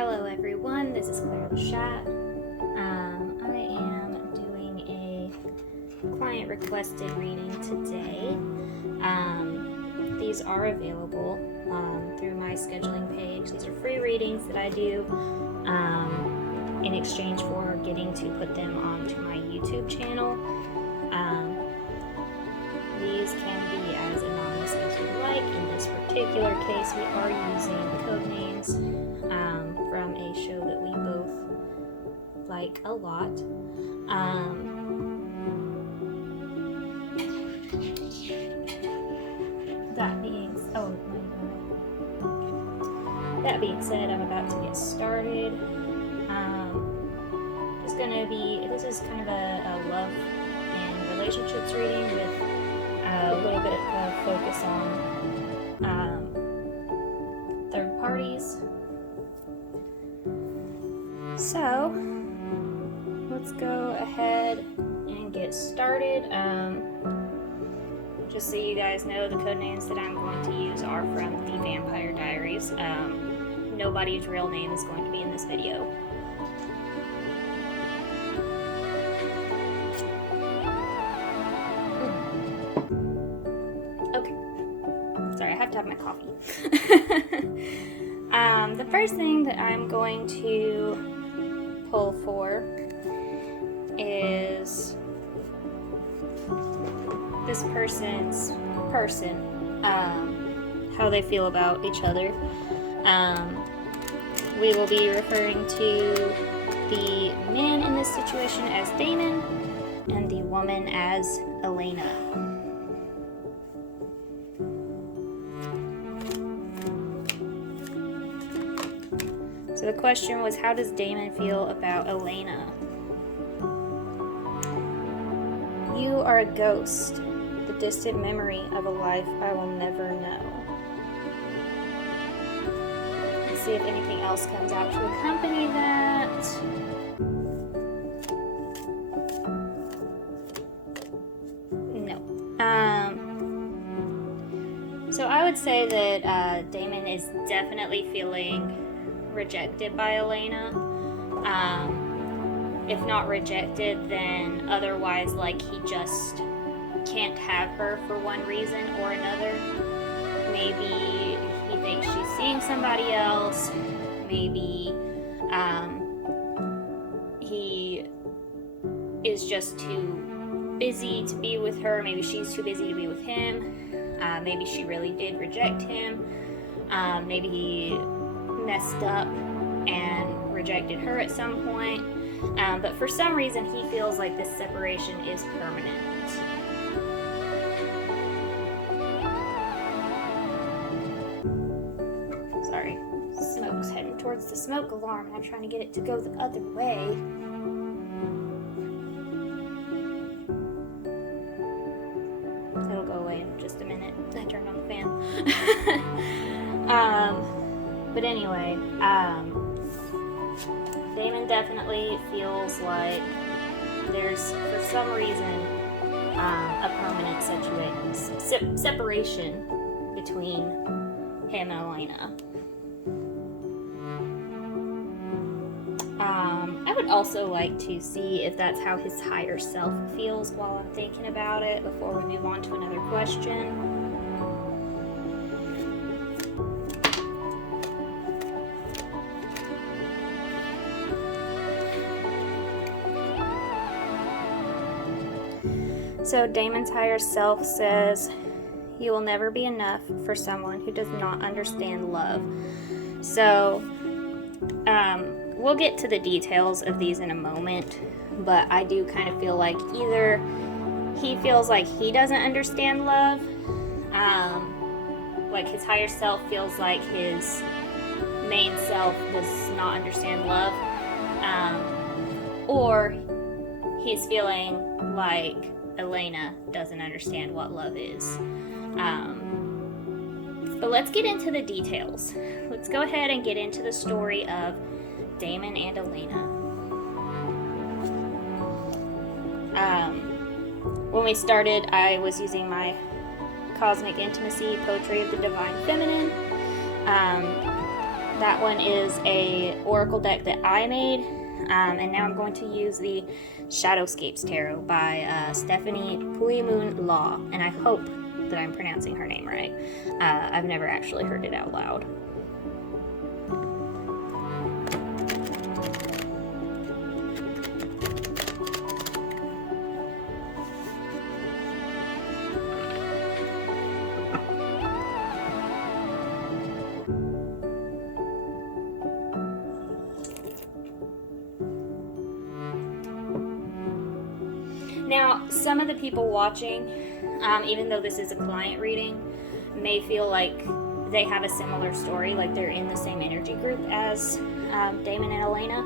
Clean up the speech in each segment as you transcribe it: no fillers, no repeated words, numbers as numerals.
Hello everyone, this is Claire the Chat. I am doing a client requested reading today. These are available through my scheduling page. These are free readings that I do in exchange for getting to put them onto my YouTube channel. These can be as anonymous as you like. In this particular case, we are using code names from a show that we both like a lot. That being said, I'm about to get started. This is kind of a love and relationships reading with a little bit of focus on third parties. So let's go ahead and get started. Just so you guys know, the code names that I'm going to use are from the Vampire Diaries. Nobody's real name is going to be in this video. Okay. Sorry, I have to have my coffee. The first thing that I'm going to pull for is this person's how they feel about each other. We will be referring to the man in this situation as Damon and the woman as Elena. So the question was, how does Damon feel about Elena? You are a ghost, the distant memory of a life I will never know. Let's see if anything else comes out to accompany that. No. So I would say that Damon is definitely feeling rejected by Elena. If not rejected, then otherwise like he just can't have her for one reason or another. Maybe he thinks she's seeing somebody else. Maybe he is just too busy to be with her. Maybe she's too busy to be with him. Maybe she really did reject him. Maybe he messed up and rejected her at some point. But for some reason, he feels like this separation is permanent. Sorry, smoke's heading towards the smoke alarm, and I'm trying to get it to go the other way. It'll go away in just a minute. I turned on the fan. But anyway, Damon definitely feels like there's, for some reason, a permanent separation between him and Elena. I would also like to see if that's how his higher self feels while I'm thinking about it before we move on to another question. So Damon's higher self says, you will never be enough for someone who does not understand love. So, we'll get to the details of these in a moment, but I do kind of feel like either he feels like he doesn't understand love, like his higher self feels like his main self does not understand love, or he's feeling like Elena doesn't understand what love is. But let's get into the details. Let's go ahead and get into the story of Damon and Elena. When we started, I was using my Cosmic Intimacy, Poetry of the Divine Feminine. That one is a oracle deck that I made, and now I'm going to use the Shadowscapes Tarot by Stephanie Puimun Law, and I hope that I'm pronouncing her name right. I've never actually heard it out loud. Now, some of the people watching, even though this is a client reading, may feel like they have a similar story, like they're in the same energy group as Damon and Elena.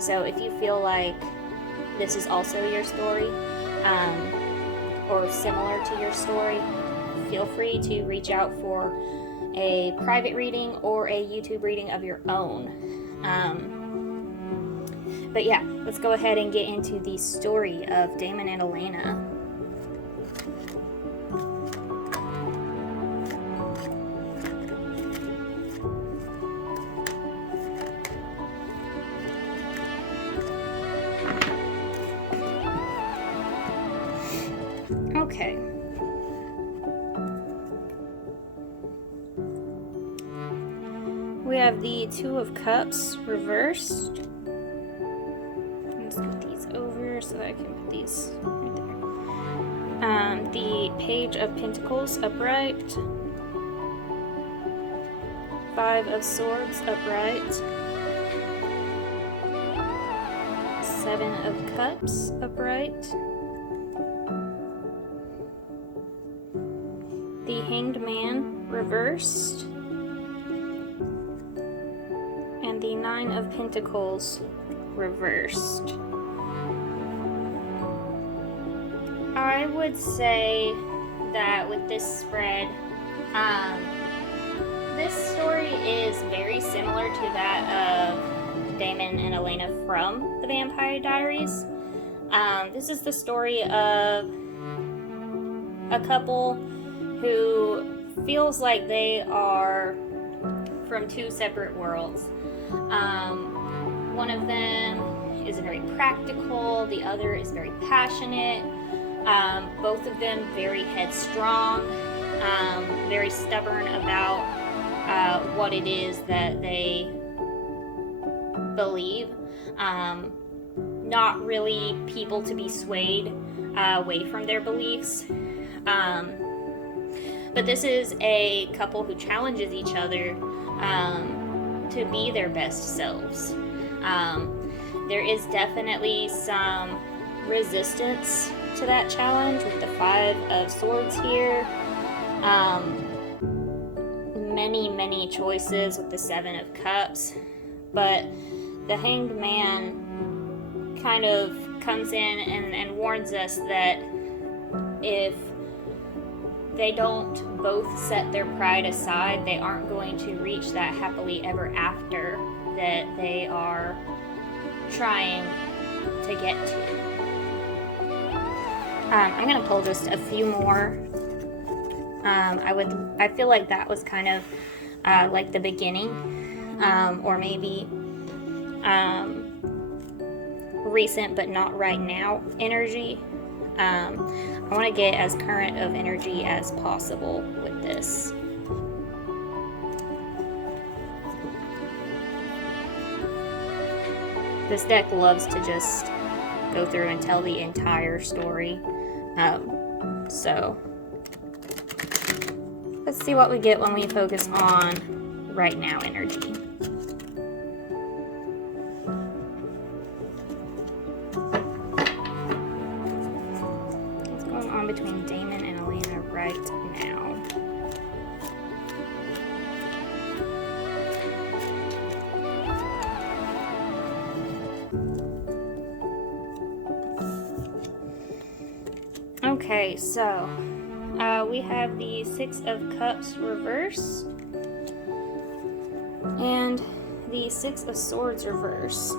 So if you feel like this is also your story, or similar to your story, feel free to reach out for a private reading or a YouTube reading of your own. But yeah, let's go ahead and get into the story of Damon and Elena. Okay. We have the Two of Cups reversed. Let's put these over so that I can put these right there. The Page of Pentacles upright. Five of Swords upright. Seven of Cups upright. The Hanged Man reversed. And the Nine of Pentacles reversed. I would say that with this spread, this story is very similar to that of Damon and Elena from the Vampire Diaries. This is the story of a couple who feels like they are from two separate worlds. One of them is very practical, the other is very passionate. Both of them very headstrong, very stubborn about what it is that they believe. Not really people to be swayed away from their beliefs. But this is a couple who challenges each other to be their best selves. There is definitely some resistance to that challenge with the Five of Swords here. Many choices with the Seven of Cups, but the Hanged Man kind of comes in and warns us that if they don't both set their pride aside, they aren't going to reach that happily ever after that they are trying to get to. I'm gonna pull just a few more. I feel like that was kind of like the beginning, or maybe recent but not right now energy. I want to get as current of energy as possible with this. This deck loves to just go through and tell the entire story. So let's see what we get when we focus on right now energy. What's going on between Damon and Elena right now? Okay, so we have the Six of Cups reversed and the Six of Swords reversed.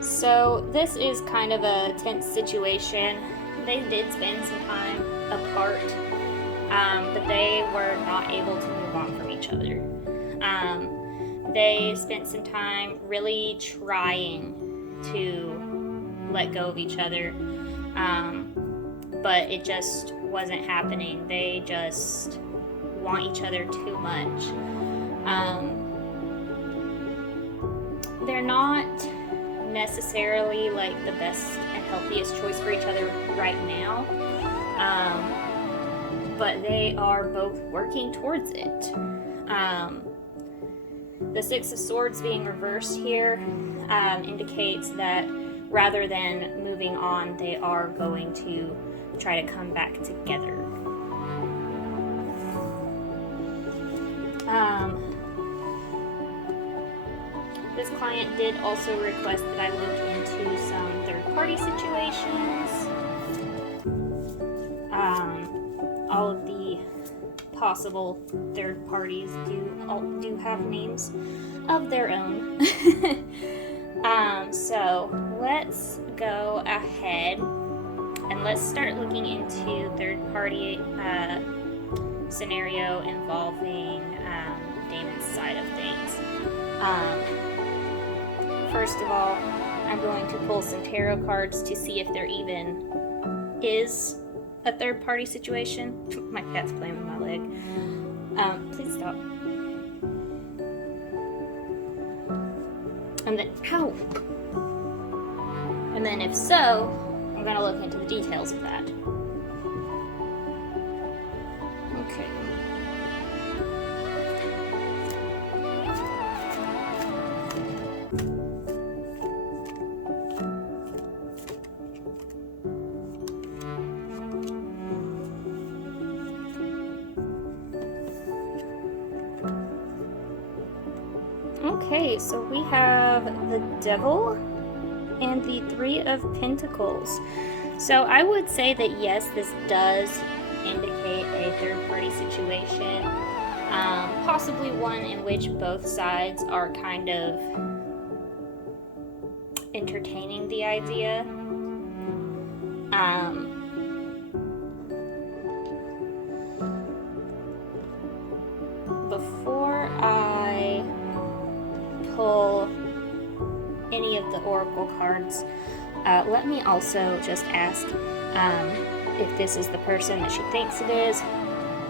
So this is kind of a tense situation. They did spend some time apart, but they were not able to move on from each other. They spent some time really trying to let go of each other, but it just wasn't happening. They just want each other too much. They're not necessarily like the best and healthiest choice for each other right now, but they are both working towards it. The Six of Swords being reversed here indicates that rather than moving on, they are going to try to come back together. This client did also request that I look into some third-party situations. All of the possible third parties do have names of their own. So let's go ahead and let's start looking into third-party scenario involving Damon's side of things. First of all, I'm going to pull some tarot cards to see if there even is a third-party situation. My cat's playing with my leg. Please stop. And then, ow! And then if so, I'm going to look into the details of that. Okay. Okay, so we have the Devil and the Three of Pentacles. So I would say that yes, this does indicate a third-party situation, possibly one in which both sides are kind of entertaining the idea. Before I pull any of the oracle cards, let me also just ask if this is the person that she thinks it is,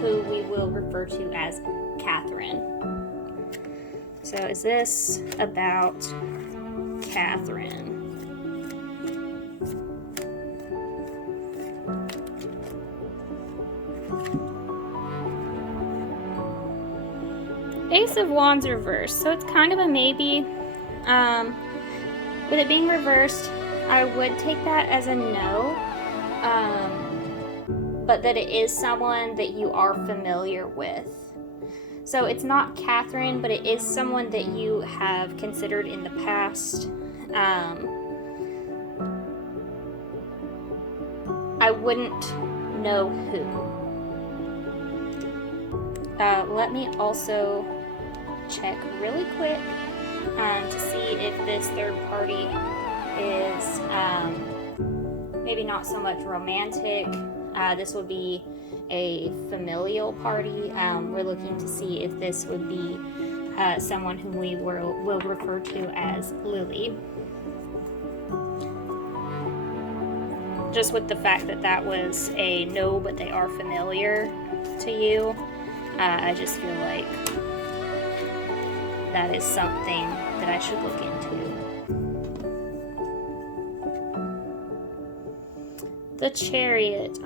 who we will refer to as Catherine. So is this about Catherine? Ace of Wands reversed, so it's kind of a maybe. With it being reversed, I would take that as a no, but that it is someone that you are familiar with. So it's not Catherine, but it is someone that you have considered in the past. I wouldn't know who. Let me also check really quick to see if this third party is maybe not so much romantic. This would be a familial party. We're looking to see if this would be someone whom we will refer to as Lily. Just with the fact that that was a no, but they are familiar to you, I just feel like that is something that I should look into. The Chariot,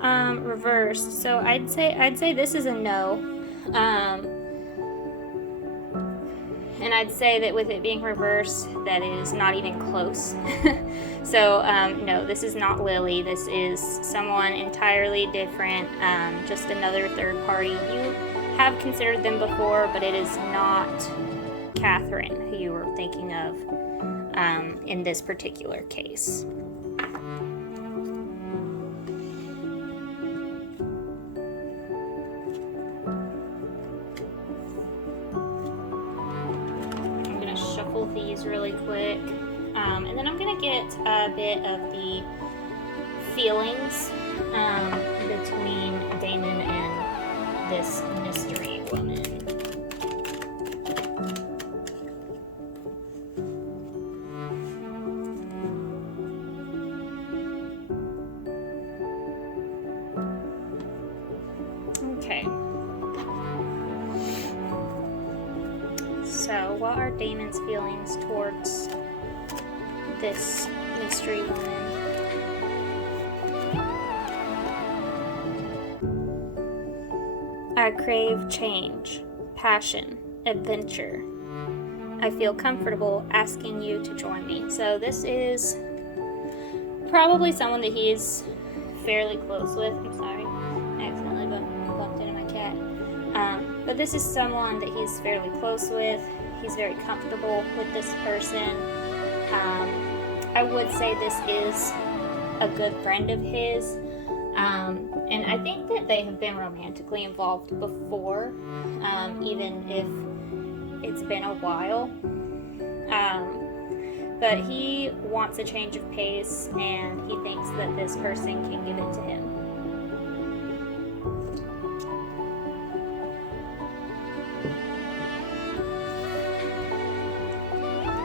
reversed. So I'd say this is a no. And I'd say that with it being reversed, that is not even close. So, no, this is not Lily. This is someone entirely different, just another third party. You have considered them before, but it is not Catherine, who you were thinking of in this particular case. I'm going to shuffle these really quick, and then I'm going to get a bit of the feelings between Damon and this mystery woman. So, what are Damon's feelings towards this mystery woman? I crave change, passion, adventure. I feel comfortable asking you to join me. So this is probably someone that he is fairly close with. I'm sorry, I accidentally bumped into my cat. But this is someone that he's fairly close with. He's very comfortable with this person. I would say this is a good friend of his. And I think that they have been romantically involved before, even if it's been a while. But he wants a change of pace, and he thinks that this person can give it to him.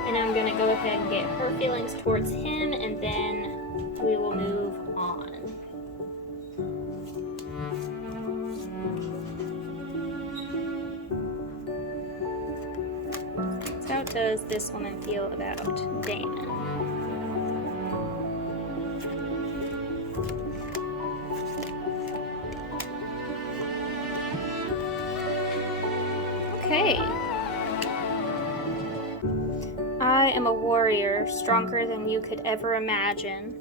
And I'm going to go ahead and get her feelings towards him, and then we will move on. So how does this woman feel about Damon? Okay. I am a warrior, stronger than you could ever imagine.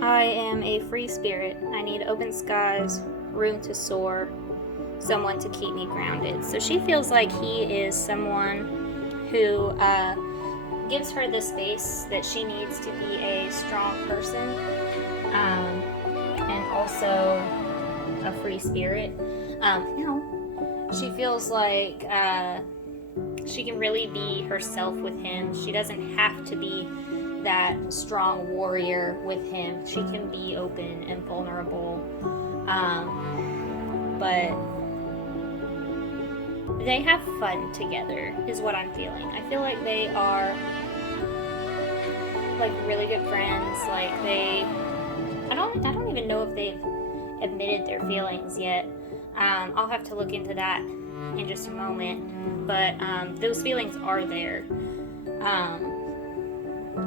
I am a free spirit. I need open skies, room to soar, someone to keep me grounded. So she feels like he is someone who gives her the space that she needs to be a strong person, and also a free spirit. She feels like she can really be herself with him. She doesn't have to be that strong warrior with him. She can be open and vulnerable. But they have fun together, is what I'm feeling. I feel like they are like really good friends. Like I don't even know if they've admitted their feelings yet. I'll have to look into that in just a moment. But those feelings are there.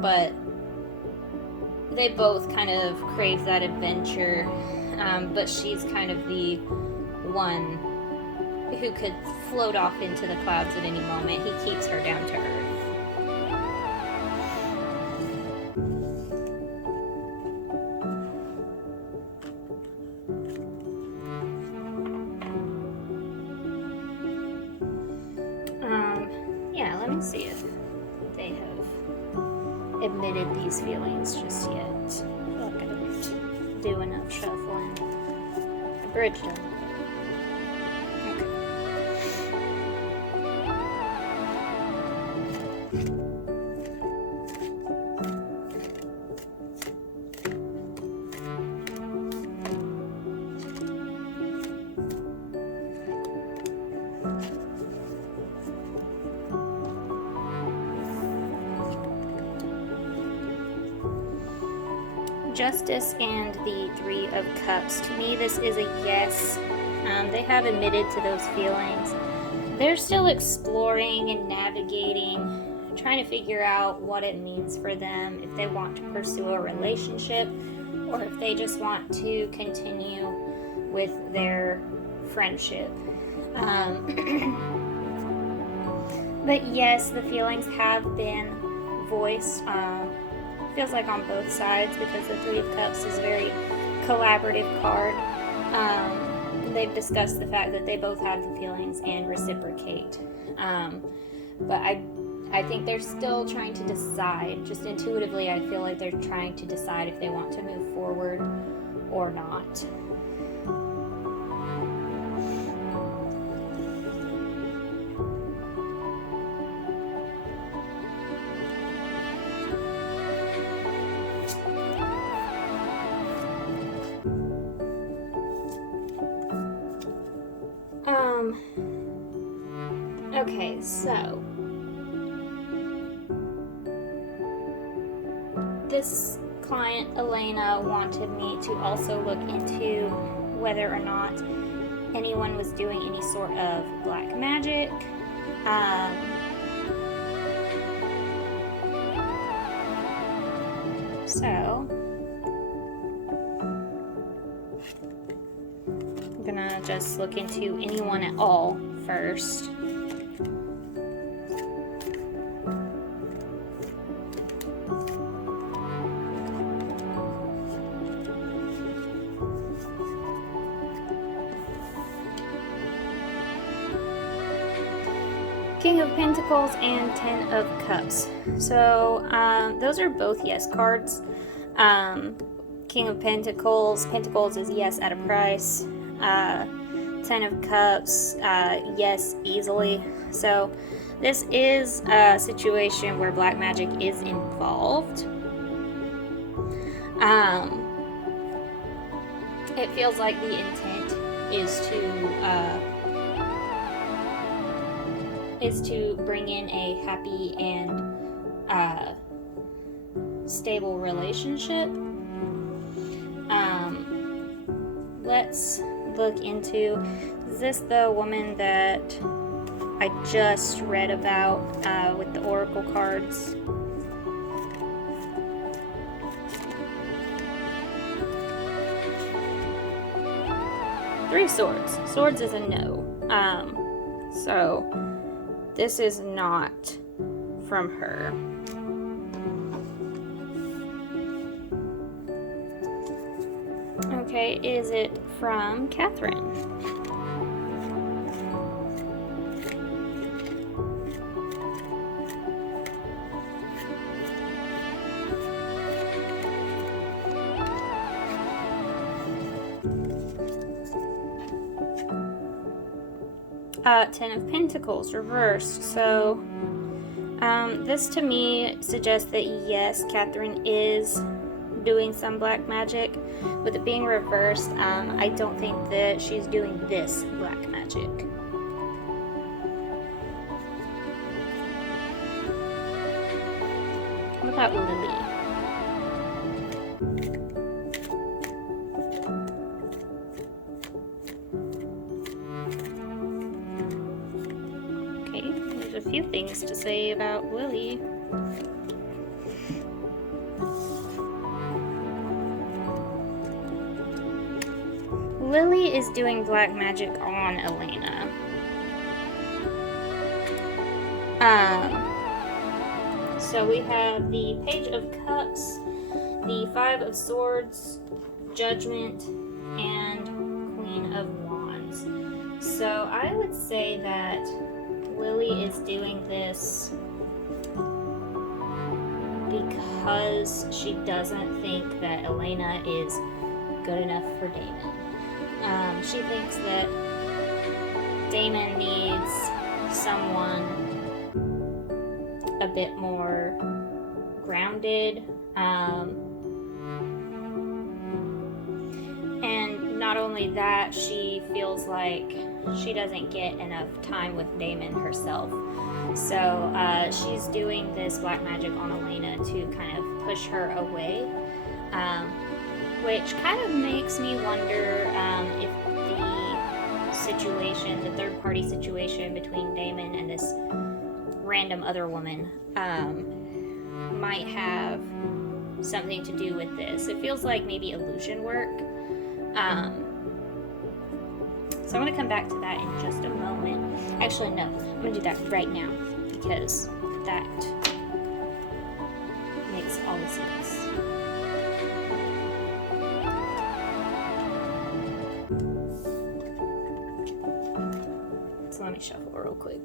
But they both kind of crave that adventure. But she's kind of the one who could float off into the clouds at any moment. He keeps her down to earth. Yeah, let me see if they have admitted these feelings just yet. I feel like I didn't do enough shuffling. I bridged them. Justice and the Three of Cups. To me, this is a yes. They have admitted to those feelings. They're still exploring and navigating, trying to figure out what it means for them, if they want to pursue a relationship, or if they just want to continue with their friendship. But yes, the feelings have been voiced. Feels like on both sides, because the Three of Cups is a very collaborative card. They've discussed the fact that they both have the feelings and reciprocate. But I think they're still trying to decide. Just intuitively, I feel like they're trying to decide if they want to move forward or not. Okay, so this client, Elena, wanted me to also look into whether or not anyone was doing any sort of black magic. So I'm gonna just look into anyone at all first. King of Pentacles and Ten of Cups. So those are both yes cards. King of Pentacles. Pentacles is yes at a price. Ten of Cups, yes easily. So this is a situation where black magic is involved. It feels like the intent is to bring in a happy and stable relationship. Let's look into, is this the woman that I just read about with the oracle cards? Three Swords. Swords is a no. So this is not from her. Okay, is it from Catherine? Ten of Pentacles reversed. So this to me suggests that yes, Catherine is doing some black magic. With it being reversed, I don't think that she's doing this black magic. What about Lily? A few things to say about Lily. Lily is doing black magic on Elena. So we have the Page of Cups, the Five of Swords, Judgment, and Queen of Wands. So I would say that Lily is doing this because she doesn't think that Elena is good enough for Damon. She thinks that Damon needs someone a bit more grounded, and not only that, she feels like she doesn't get enough time with Damon herself. So she's doing this black magic on Elena to kind of push her away, which kind of makes me wonder if the third-party situation between Damon and this random other woman might have something to do with this. It feels like maybe illusion work. So I'm going to come back to that in just a moment. Actually, no. I'm going to do that right now because that makes all the sense. So let me shuffle real quick.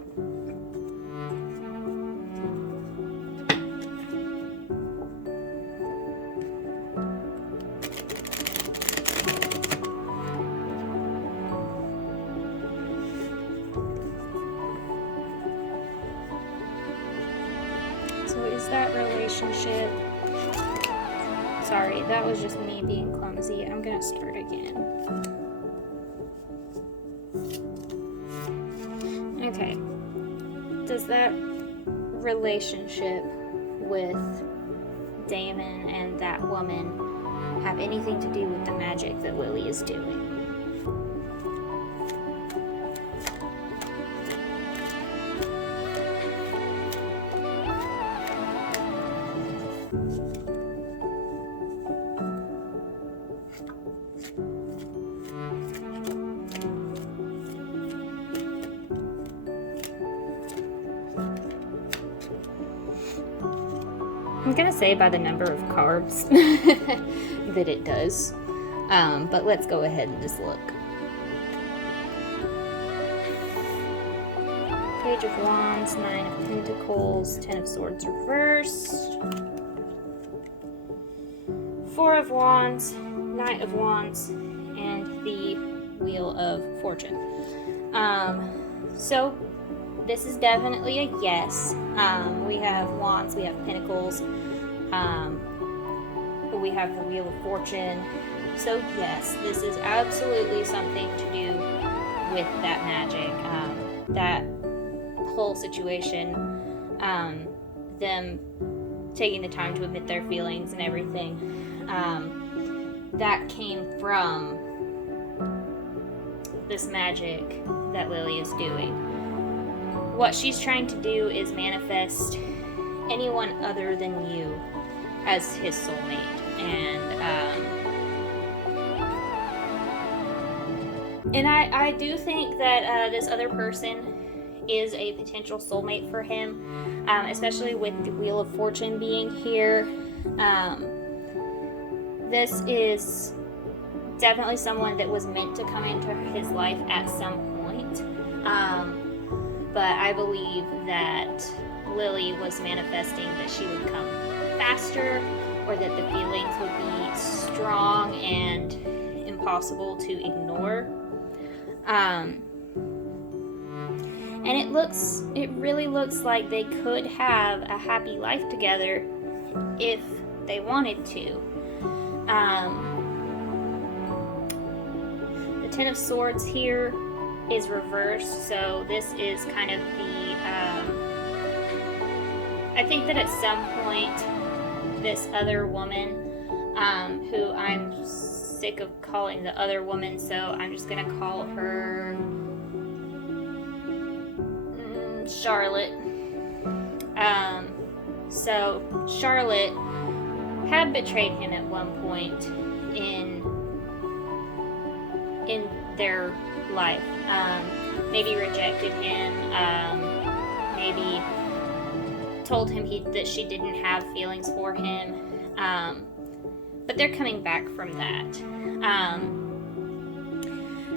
So is that relationship... Sorry, that was just me being clumsy. I'm gonna start again. Okay. Does that relationship with Damon and that woman have anything to do with the magic that Lily is doing? I'm gonna say by the number of carbs that it does. But let's go ahead and just look. Page of Wands, 9 of Pentacles, 10 of Swords reversed, 4 of Wands, Knight of Wands, and the Wheel of Fortune. So this is definitely a yes. We have Wands, we have Pentacles, we have the Wheel of Fortune. So yes, this is absolutely something to do with that magic. That whole situation, them taking the time to admit their feelings and everything, that came from this magic that Lily is doing. What she's trying to do is manifest anyone other than you as his soulmate, and I do think that this other person is a potential soulmate for him, especially with the Wheel of Fortune being here. This is definitely someone that was meant to come into his life at some point, but I believe that Lily was manifesting that she would come faster, or that the feelings would be strong and impossible to ignore. And it really looks like they could have a happy life together if they wanted to. The Ten of Swords here is reversed, so this is kind of the, I think that at some point, this other woman, who I'm sick of calling the other woman, so I'm just gonna call her Charlotte. So Charlotte had betrayed him at one point in their life. Maybe rejected him. Maybe told him that she didn't have feelings for him. But they're coming back from that.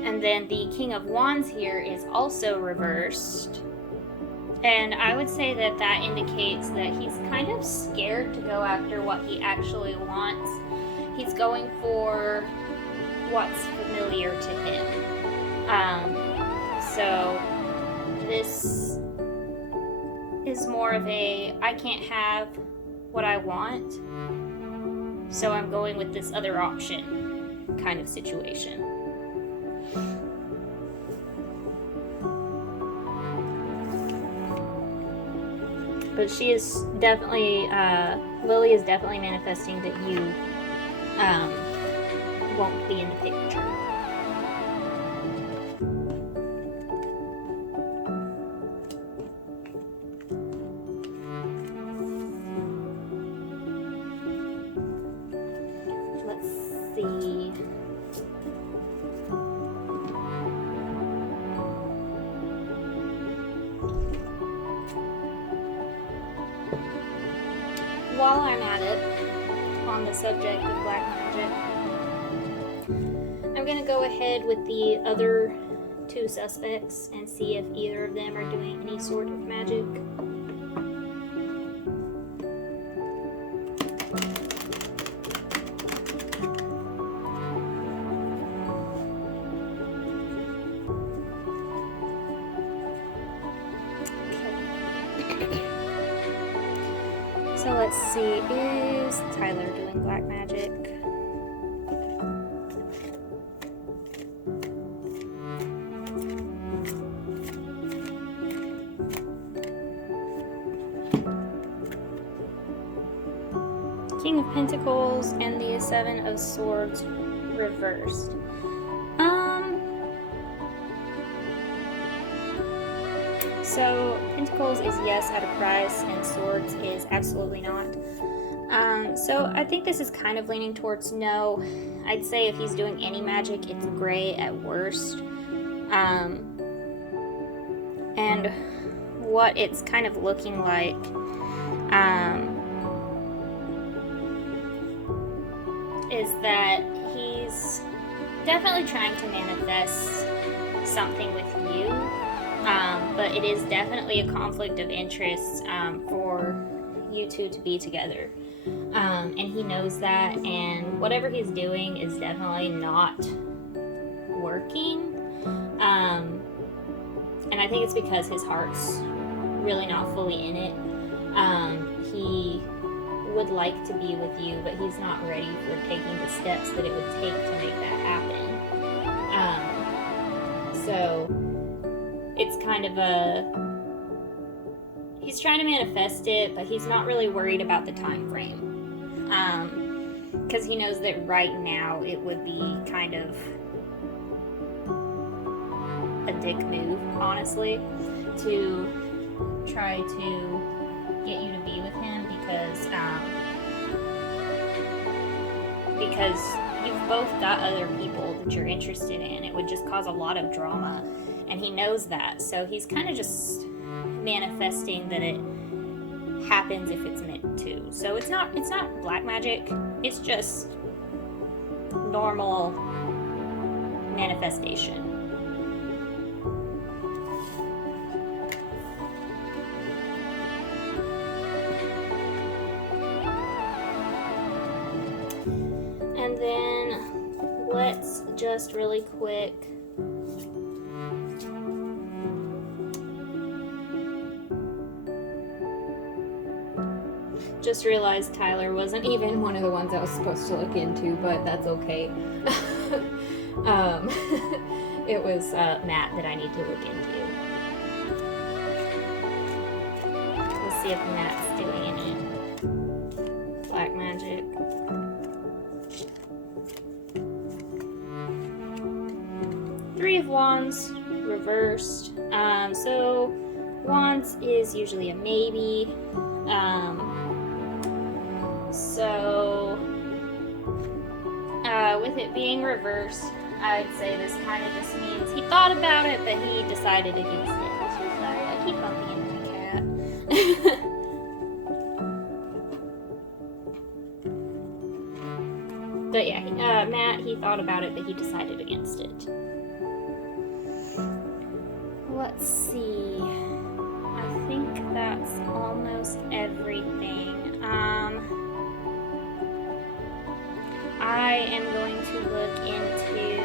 And then the King of Wands here is also reversed. And I would say that that indicates that he's kind of scared to go after what he actually wants. He's going for what's familiar to him. So this is more of a, I can't have what I want, so I'm going with this other option kind of situation. But she is definitely, Lily is definitely manifesting that you won't be in the picture. Let's see. While I'm at it, on the subject of black magic, I'm going to go ahead with the other two suspects and see if either of them are doing any sort of magic. So let's see, is Tyler doing black magic? King of Pentacles and the Seven of Swords reversed. So Pentacles is yes at a price, and Swords is absolutely not. So I think this is kind of leaning towards no. I'd say if he's doing any magic, it's gray at worst. And what it's kind of looking like, is that he's definitely trying to manifest something with you, but it is definitely a conflict of interest for you two to be together. And he knows that, and whatever he's doing is definitely not working. And I think it's because his heart's really not fully in it. He would like to be with you, but he's not ready for taking the steps that it would take to make that happen. So it's kind of he's trying to manifest it, but he's not really worried about the time frame. Because he knows that right now it would be kind of a dick move, honestly, to try to get you to be with him because you've both got other people that you're interested in. It would just cause a lot of drama, and he knows that, so he's kind of just manifesting that it happens if it's meant to. So it's not black magic, it's just normal manifestation. And then let's just really quick just realized Tyler wasn't even one of the ones I was supposed to look into, but that's okay. It was Matt that I need to look into. Let's see if Matt's doing any black magic. Three of Wands, reversed. So Wands is usually a maybe. So with it being reversed, I'd say this kind of just means he thought about it, but he decided against it. I'm so sorry, I keep bumping into my cat. But yeah, Matt, he thought about it, but he decided against it. Let's see. I think that's almost everything. I am going to look into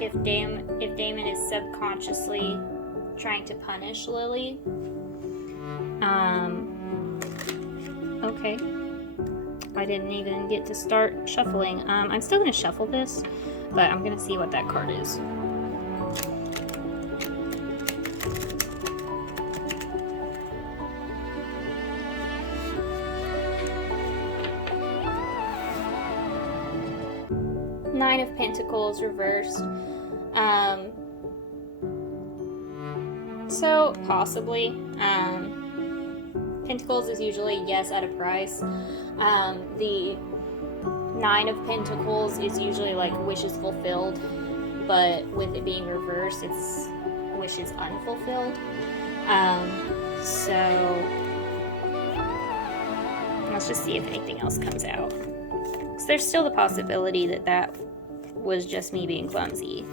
if Damon is subconsciously trying to punish Lily. Okay. I didn't even get to start shuffling. I'm still going to shuffle this, but I'm going to see what that card is. Nine of Pentacles reversed. So possibly. Pentacles is usually yes at a price. The Nine of Pentacles is usually like wishes fulfilled, but with it being reversed, it's wishes unfulfilled. So let's just see if anything else comes out. Because there's still the possibility that that was just me being clumsy.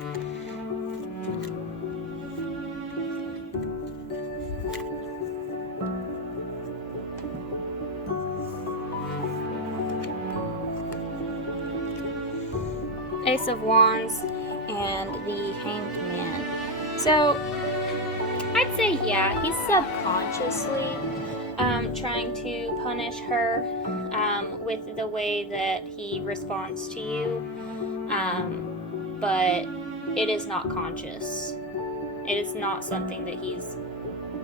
Ace of Wands and the Hanged Man. So I'd say yeah, he's subconsciously trying to punish her with the way that he responds to you, but it is not conscious. It is not something that he's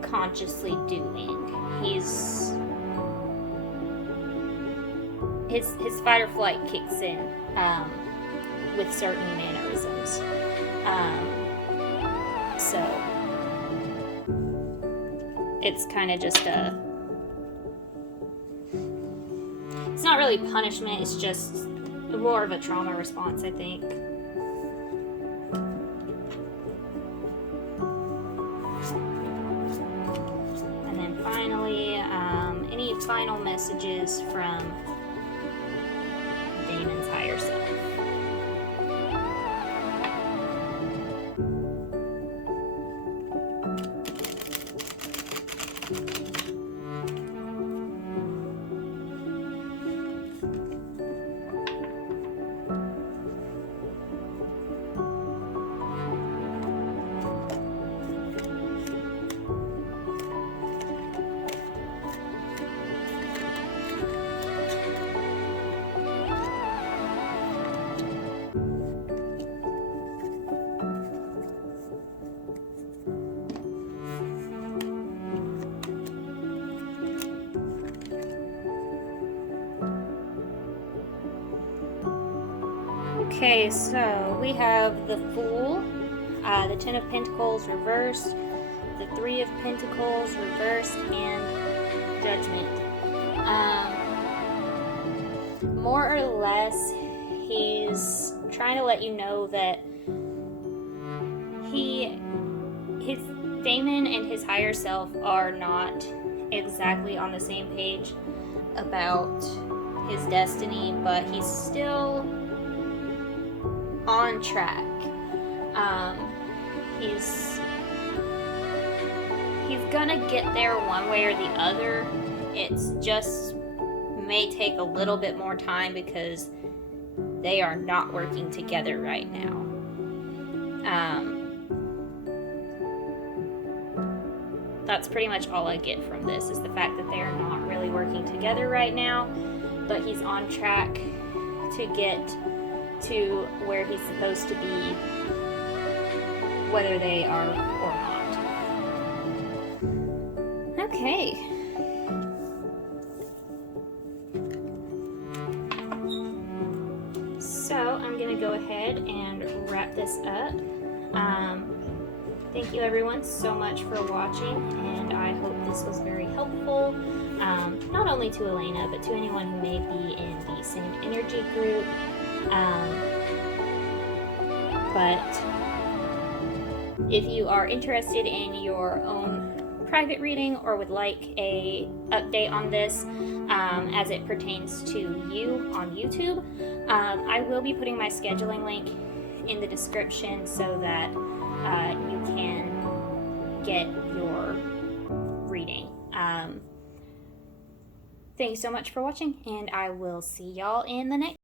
consciously doing. His fight or flight kicks in with certain mannerisms. So it's kind of just it's not really punishment, it's just more of a trauma response, I think. And then finally, any final messages from Okay, so we have the Fool, the Ten of Pentacles reversed, the Three of Pentacles reversed, and Judgment. More or less, he's trying to let you know that his Damon and his higher self are not exactly on the same page about his destiny, but he's still on track. He's gonna get there one way or the other. It's just may take a little bit more time because they are not working together right now. That's pretty much all I get from this, is the fact that they are not really working together right now, but he's on track to get to where he's supposed to be, whether they are or not. Okay. So I'm going to go ahead and wrap this up. Thank you everyone so much for watching, and I hope this was very helpful, not only to Elena, but to anyone who may be in the same energy group. But if you are interested in your own private reading or would like a update on this as it pertains to you on YouTube, I will be putting my scheduling link in the description so that you can get your reading. Thanks so much for watching, and I will see y'all in the next